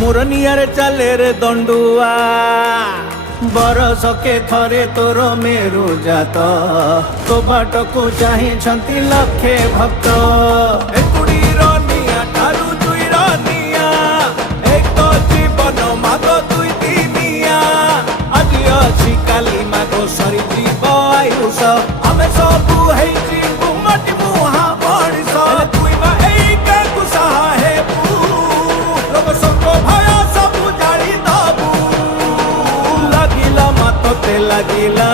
मोर नियारे चले रे दंडुआ बरस के थरे तोर मेरु जात तो बाट को चाहे छंती लक्षे भक्त एकुड़ीर निया ठारू दुईर निया एक तो जीवन माग दुई दिनिया आज अछि काली माग सरी जीव आयुष आमे सबु हेछि गुमटी मुहा बणिस तुई बा एई के कुसाहा हेबु लोक सब भय सबु जाଳି दबु लागिला मत ते लागिला